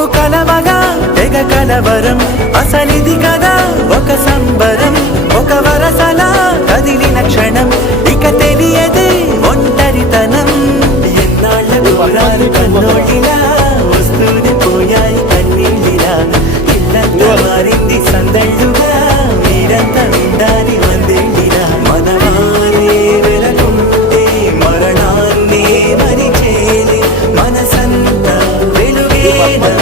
కొంగు కలవగా తెగ కలవరం అసలిది కదా ఒక సంబరం ఒక వరసలా కదిలిన క్షణం ఇక తెలియదే ఒంటరితనం ఎన్నాళ్ళ దూరాలు కన్నోళ్ళిలా వస్తూనే పోయాయి కన్నీళ్ళిలా ఇల్లంతా మారింది సందళ్ళుగా మీరంతా విండాలి వందేళ్ళిలా మనవారే వెలకుంటే మరణాన్నే మరిచేలే మనసంతా వెలుగేనా